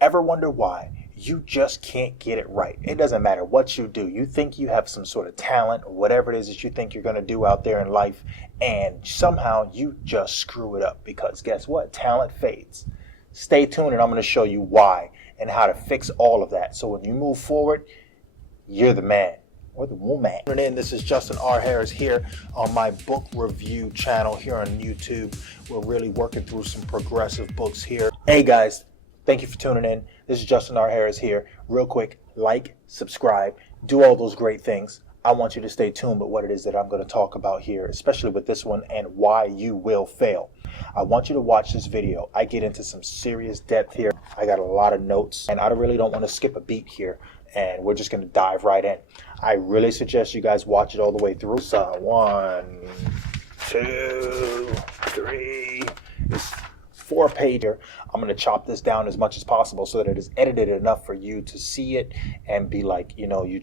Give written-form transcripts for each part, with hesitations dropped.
Ever wonder why you just can't get it right? It doesn't matter what you do. You think you have some sort of talent or whatever it is that you think you're going to do out there in life, and somehow you just screw it up because guess what? Talent fades. Stay tuned and I'm going to show you why and how to fix all of that. So when you move forward, you're the man or the woman. This is Justin R. Harris here on my book review channel here on YouTube. We're really working through some progressive books here. Hey guys, thank you for tuning in. This is Justin R. Harris here. Real quick, like, subscribe, do all those great things. I want you to stay tuned with what it is that I'm going to talk about here, especially with this one and why you will fail. I want you to watch this video. I get into some serious depth here. I got a lot of notes and I really don't want to skip a beat here. And we're just going to dive right in. I really suggest you guys watch it all the way through. So 1, 2, 3. It's 4 pager. I'm going to chop this down as much as possible so that it is edited enough for you to see it and be like, you know, you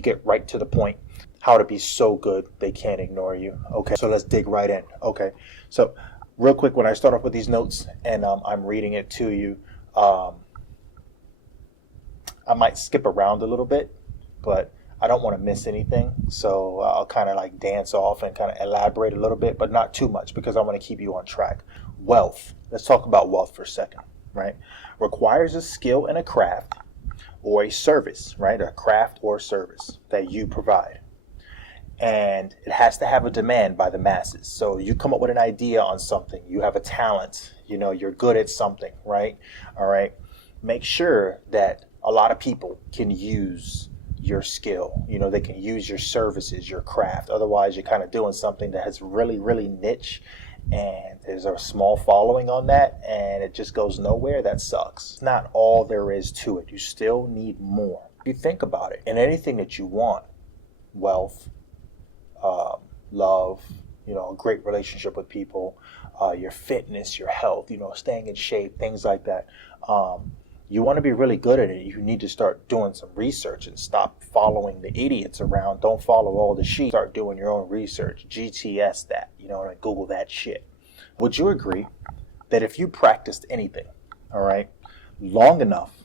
get right to the point. How to be so good they can't ignore you. Okay, so let's dig right in. Okay, so real quick, when I start off with these notes and I'm reading it to you, I might skip around a little bit, but I don't want to miss anything. So I'll kind of like dance off and kind of elaborate a little bit, but not too much because I want to keep you on track. Wealth. Let's talk about wealth for a second, right? Requires a skill and a craft or a service, right? A craft or service that you provide. And it has to have a demand by the masses. So you come up with an idea on something, you have a talent, you know, you're good at something, right? All right. Make sure that a lot of people can use your skill. You know, they can use your services, your craft. Otherwise, you're kind of doing something that has really, really niche and there's a small following on that and it just goes nowhere. That sucks. It's not all there is to it. You still need more. If you think about it, in anything that you want, wealth, love, you know, a great relationship with people, your fitness, your health, you know, staying in shape, things like that. You want to be really good at it. You need to start doing some research and stop following the idiots around. Don't follow all the sheep. Start doing your own research. GTS that, you know, and Google that shit. Would you agree that if you practiced anything, all right, long enough,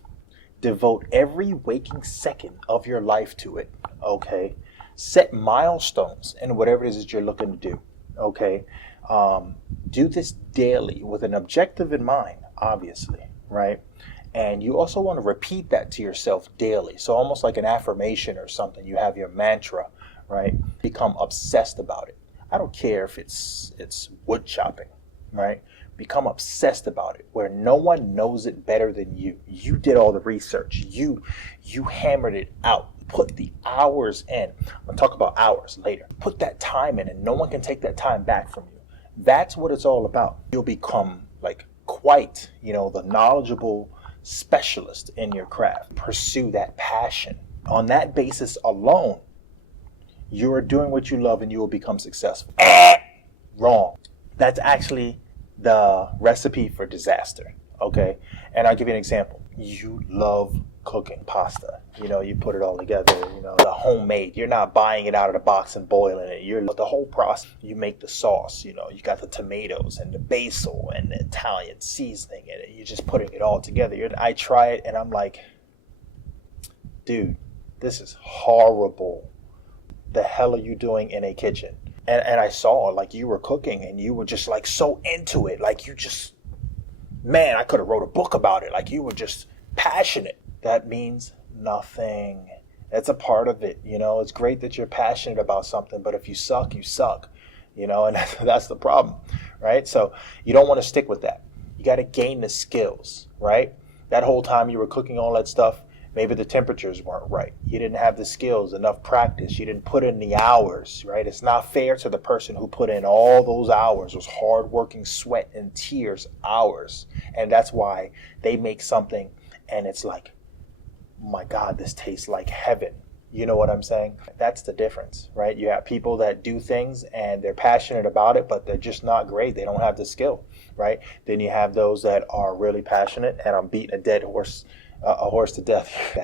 devote every waking second of your life to it, okay, set milestones in whatever it is that you're looking to do, okay, do this daily with an objective in mind, obviously, right? And you also want to repeat that to yourself daily. So almost like an affirmation or something. You have your mantra, right? Become obsessed about it. I don't care if it's wood chopping, right? Become obsessed about it where no one knows it better than you. You did all the research. You hammered it out. Put the hours in. I'm going to talk about hours later. Put that time in and no one can take that time back from you. That's what it's all about. You'll become like quite, you know, the knowledgeable specialist in your craft. Pursue that passion. On that basis alone, you are doing what you love and you will become successful. Wrong. That's actually the recipe for disaster. Okay. And I'll give you an example. You love cooking pasta. You know, you put it all together, you know, the homemade. You're not buying it out of the box and boiling it. You're the whole process. You make the sauce, you know, you got the tomatoes and the basil and the Italian seasoning and you're just putting it all together. I try it and I'm like, dude, this is horrible. The hell are you doing in a kitchen? And I saw like you were cooking and you were just like so into it. Like you just, man, I could have wrote a book about it. Like you were just passionate. That means nothing. It's a part of it. You know, it's great that you're passionate about something, but if you suck, you suck, you know, and that's the problem, right? So you don't want to stick with that. You got to gain the skills, right? That whole time you were cooking all that stuff, maybe the temperatures weren't right. You didn't have the skills, enough practice. You didn't put in the hours, right? It's not fair to the person who put in all those hours, those hard-working sweat and tears hours. And that's why they make something and it's like, my God, this tastes like heaven. You know what I'm saying? That's the difference, right? You have people that do things and they're passionate about it, but they're just not great. They don't have the skill, right? Then you have those that are really passionate, and I'm beating a horse to death.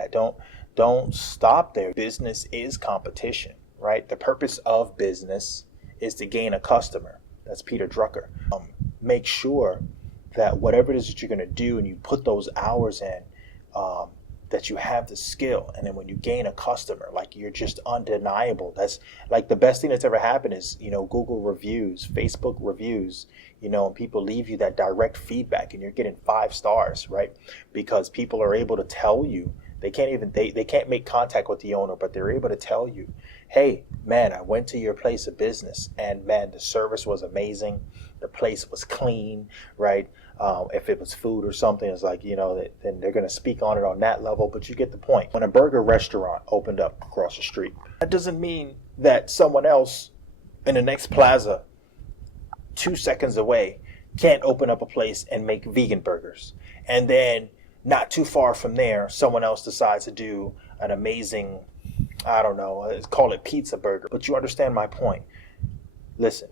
Don't stop there. Business is competition, right? The purpose of business is to gain a customer. That's Peter Drucker. Make sure that whatever it is that you're going to do and you put those hours in, that you have the skill. And then when you gain a customer, like, you're just undeniable. That's like the best thing that's ever happened is, Google reviews, Facebook reviews, and people leave you that direct feedback and you're getting 5 stars, right? Because people are able to tell you, they can't make contact with the owner, but they're able to tell you, hey, man, I went to your place of business and man, the service was amazing. The place was clean, right? If it was food or something, it's like, then they're going to speak on it on that level, but you get the point. When a burger restaurant opened up across the street, that doesn't mean that someone else in the next plaza 2 seconds away can't open up a place and make vegan burgers. And then not too far from there, someone else decides to do an amazing, I don't know, let's call it pizza burger. But you understand my point. Listen,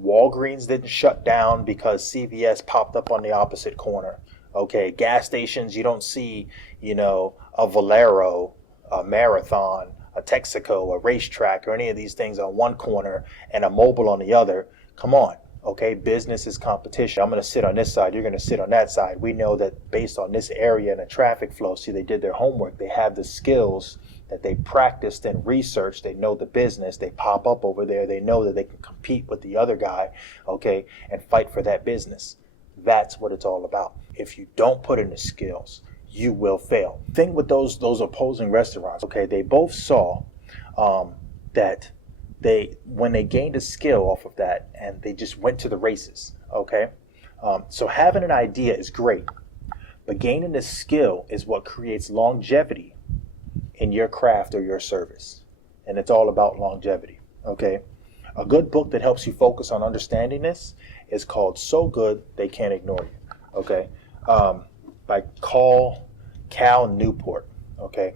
Walgreens didn't shut down because CVS popped up on the opposite corner. Okay, gas stations, you don't see, a Valero, a Marathon, a Texaco, a Racetrack, or any of these things on one corner and a Mobile on the other. Come on. Okay, business is competition. I'm going to sit on this side. You're going to sit on that side. We know that based on this area and the traffic flow, see, they did their homework. They have the skills that they practiced and researched. They know the business. They pop up over there. They know that they can compete with the other guy, okay, and fight for that business. That's what it's all about. If you don't put in the skills, you will fail. Thing with those opposing restaurants, okay, they both saw that when they gained a skill off of that and they just went to the races, okay? So having an idea is great, but gaining the skill is what creates longevity in your craft or your service. And it's all about longevity, okay? A good book that helps you focus on understanding this is called So Good They Can't Ignore You, okay? By Cal Newport, okay?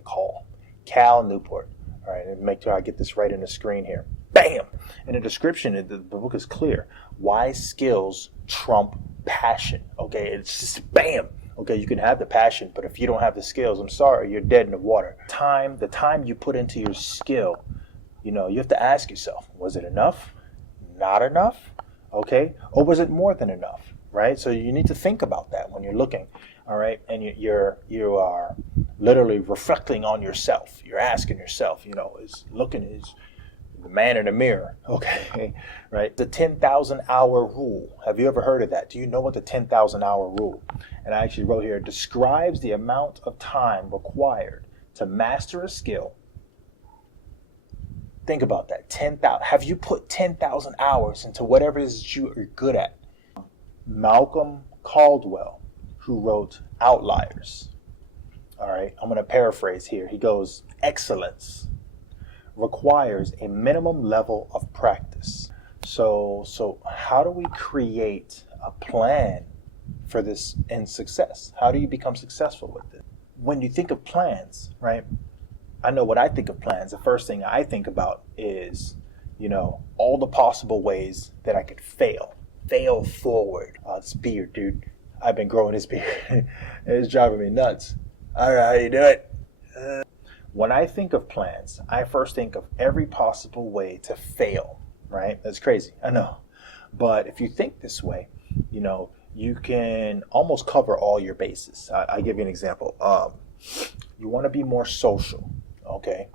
Cal Newport. All right, and make sure I get this right in the screen here. Bam! In the description, the book is clear. Why skills trump passion. Okay, it's just bam. Okay, you can have the passion, but if you don't have the skills, I'm sorry, you're dead in the water. The time you put into your skill, you have to ask yourself, was it enough? Not enough? Okay, or was it more than enough? Right? So you need to think about that when you're looking. All right, and you are literally reflecting on yourself. You're asking yourself, is the man in the mirror, okay, right? The 10,000 hour rule. Have you ever heard of that? Do you know what the 10,000 hour rule? And I actually wrote here, it describes the amount of time required to master a skill. Think about that, 10,000. Have you put 10,000 hours into whatever it is that you are good at? Malcolm Caldwell, who wrote Outliers. All right, I'm going to paraphrase here. He goes, excellence requires a minimum level of practice. So how do we create a plan for this in success? How do you become successful with it? When you think of plans, right? I know what I think of plans. The first thing I think about is, all the possible ways that I could fail forward. This beard, dude. I've been growing this beard. It's driving me nuts. All right, how you do it? When I think of plans, I first think of every possible way to fail, right? That's crazy, I know. But if you think this way, you can almost cover all your bases. I'll give you an example. You want to be more social, okay?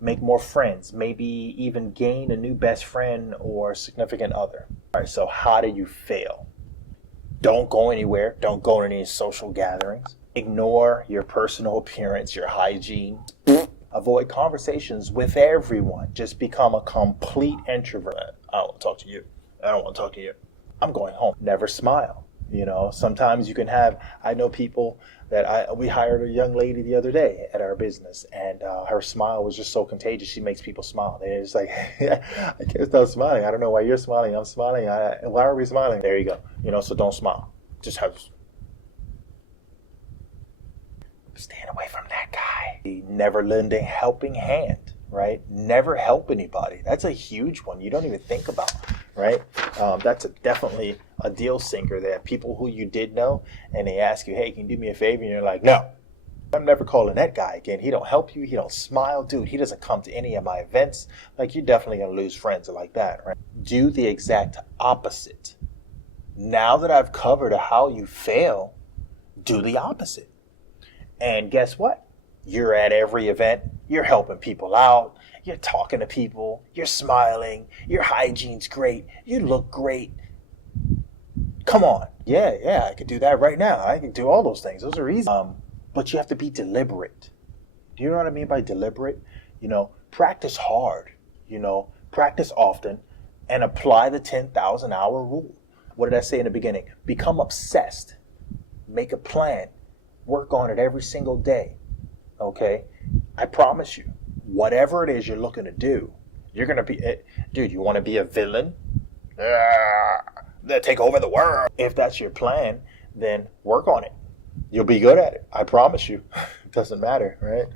Make more friends, maybe even gain a new best friend or significant other. All right, so how do you fail? Don't go anywhere. Don't go to any social gatherings. Ignore your personal appearance, your hygiene. Avoid conversations with everyone. Just become a complete introvert. I don't want to talk to you. I don't want to talk to you. I'm going home. Never smile. Sometimes you can have, I know people that we hired a young lady the other day at our business, and her smile was just so contagious. She makes people smile. They're just like, I can't stop smiling. I don't know why you're smiling. I'm smiling. Why are we smiling? There you go. So don't smile. Just have. Stand away from that guy. Never lend a helping hand, right? Never help anybody. That's a huge one. You don't even think about, right? That's definitely a deal sinker there. People who you did know, and they ask you, hey, can you do me a favor? And you're like, no, I'm never calling that guy again. He don't help you. He don't smile. Dude, he doesn't come to any of my events. Like, you're definitely going to lose friends like that, right? Do the exact opposite Now that I've covered how you fail, do the opposite. And guess what? You're at every event. You're helping people out. You're talking to people. You're smiling. Your hygiene's great. You look great. Come on. Yeah, I could do that right now. I can do all those things. Those are easy. But you have to be deliberate. Do you know what I mean by deliberate? Practice hard. Practice often and apply the 10,000 hour rule. What did I say in the beginning? Become obsessed. Make a plan. Work on it every single day. Okay? I promise you, whatever it is you're looking to do, you're going to be, dude, you want to be a villain? Take over the world. If that's your plan, then work on it. You'll be good at it. I promise you. It doesn't matter, right?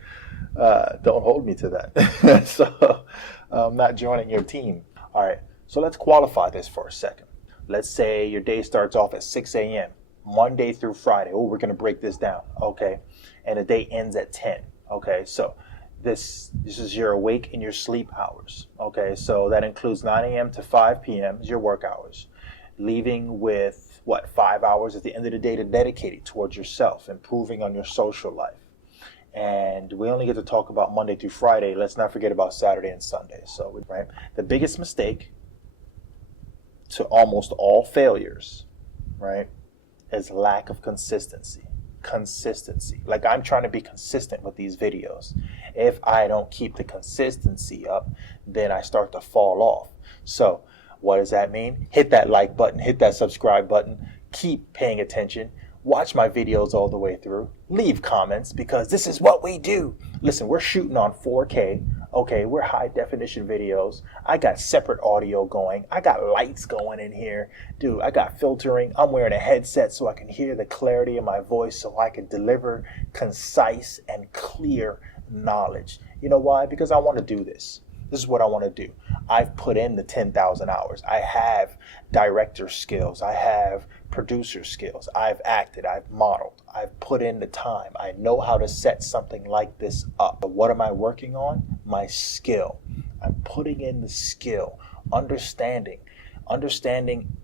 Don't hold me to that. So I'm not joining your team. All right. So let's qualify this for a second. Let's say your day starts off at 6 a.m. Monday through Friday. Oh, we're going to break this down. Okay. And the day ends at 10. Okay. So this is your awake and your sleep hours. Okay. So that includes 9 a.m. to 5 p.m. is your work hours. Leaving with 5 hours at the end of the day to dedicate it towards yourself, improving on your social life. And we only get to talk about Monday through Friday. Let's not forget about Saturday and Sunday. So, right, the biggest mistake to almost all failures, right, is lack of consistency. Like, I'm trying to be consistent with these videos. If I don't keep the consistency up, then I start to fall off. So what does that mean? Hit that like button, hit that subscribe button, keep paying attention, watch my videos all the way through, leave comments, because this is what we do. Listen, we're shooting on 4K. Okay, we're high definition videos. I got separate audio going. I got lights going in here. Dude, I got filtering. I'm wearing a headset so I can hear the clarity of my voice, so I can deliver concise and clear knowledge. You know why? Because I want to do this. This is what I want to do. I've put in the 10,000 hours. I have director skills. I have producer skills. I've acted. I've modeled. I've put in the time. I know how to set something like this up. But what am I working on? My skill. I'm putting in the skill, understanding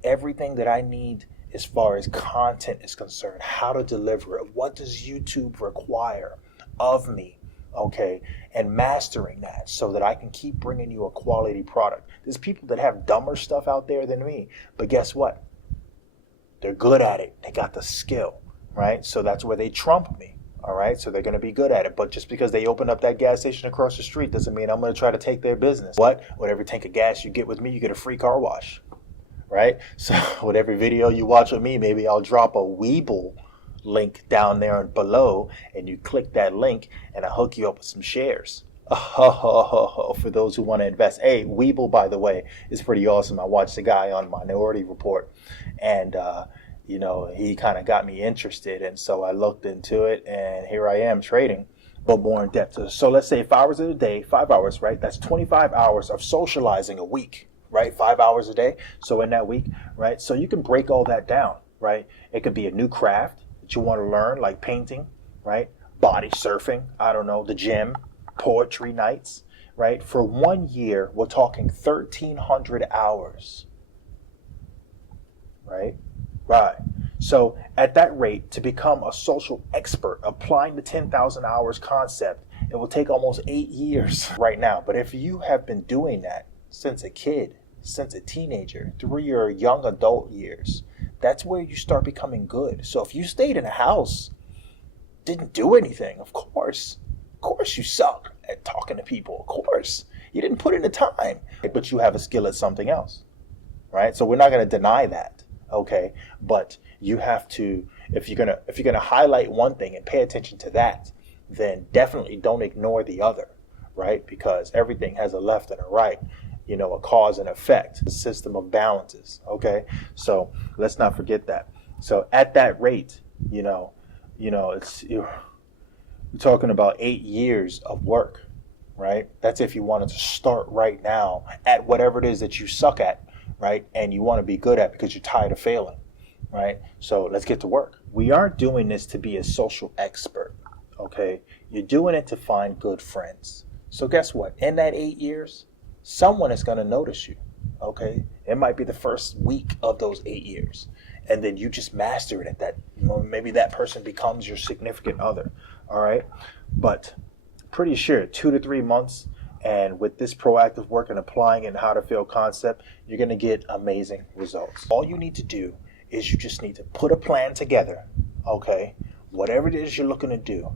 everything that I need as far as content is concerned, how to deliver it. What does YouTube require of me? Okay, and mastering that so that I can keep bringing you a quality product. There's people that have dumber stuff out there than me, but guess what? They're good at it. They got the skill, right? So that's where they trump me, all right? So they're going to be good at it. But just because they open up that gas station across the street doesn't mean I'm going to try to take their business. With every tank of gas you get with me, you get a free car wash, right? So with every video you watch with me, maybe I'll drop a Weeble link down there and below, and you click that link and I hook you up with some shares. For those who want to invest. Hey, Weeble, by the way, is pretty awesome. I watched the guy on Minority Report, and he kind of got me interested, and so I looked into it, and here I am trading, but more in depth. So let's say 5 hours a day, 5 hours, right? That's 25 hours of socializing a week, right? 5 hours a day. So in that week, right? So you can break all that down, right? It could be a new craft that you want to learn, like painting, right? Body surfing, I don't know, the gym, poetry nights, right? For 1 year, we're talking 1,300 hours, right? Right. So at that rate, to become a social expert, applying the 10,000 hours concept, it will take almost 8 years right now. But if you have been doing that since a kid, since a teenager, through your young adult years, that's where you start becoming good. So if you stayed in a house, didn't do anything, of course you suck at talking to people. Of course, you didn't put in the time, but you have a skill at something else, right? So we're not going to deny that, okay? But you have to, if you're gonna highlight one thing and pay attention to that, then definitely don't ignore the other, right? Because everything has a left and a right. A cause and effect, a system of balances. Okay, so let's not forget that. So at that rate, we're talking about 8 years of work, right? That's if you wanted to start right now at whatever it is that you suck at, right? And you want to be good at because you're tired of failing, right? So let's get to work. We aren't doing this to be a social expert, okay? You're doing it to find good friends. So guess what? In that 8 years, someone is going to notice you, Okay, it might be the first week of those 8 years, and then you just master it at that. Maybe that person becomes your significant other. All right, but pretty sure 2 to 3 months, and with this proactive work and applying it and how to feel concept, you're going to get amazing results. All you need to do is you just need to put a plan together. Okay, whatever it is you're looking to do,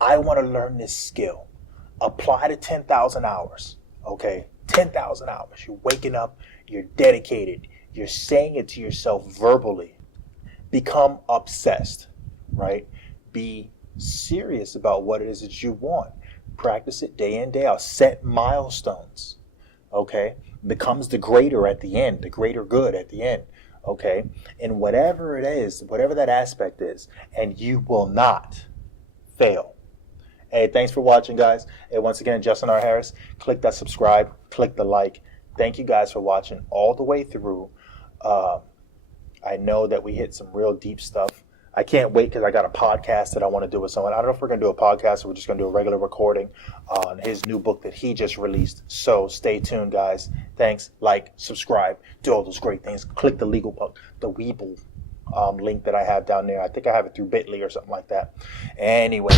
I want to learn this skill. Apply to 10,000 hours. Okay, 10,000 hours. You're waking up, you're dedicated, you're saying it to yourself verbally. Become obsessed, right? Be serious about what it is that you want. Practice it day in, day out. Set milestones, okay? Becomes the greater at the end, the greater good at the end, okay? And whatever it is, whatever that aspect is, and you will not fail. Hey, thanks for watching, guys. Hey, once again, Justin R. Harris. Click that subscribe, click the like. Thank you guys for watching all the way through. I know that we hit some real deep stuff. I can't wait because I got a podcast that I want to do with someone. I don't know if we're going to do a podcast or we're just going to do a regular recording on his new book that he just released. So stay tuned, guys. Thanks. Like, subscribe, do all those great things. Click the the Weeble link that I have down there. I think I have it through Bitly or something like that. Anyway.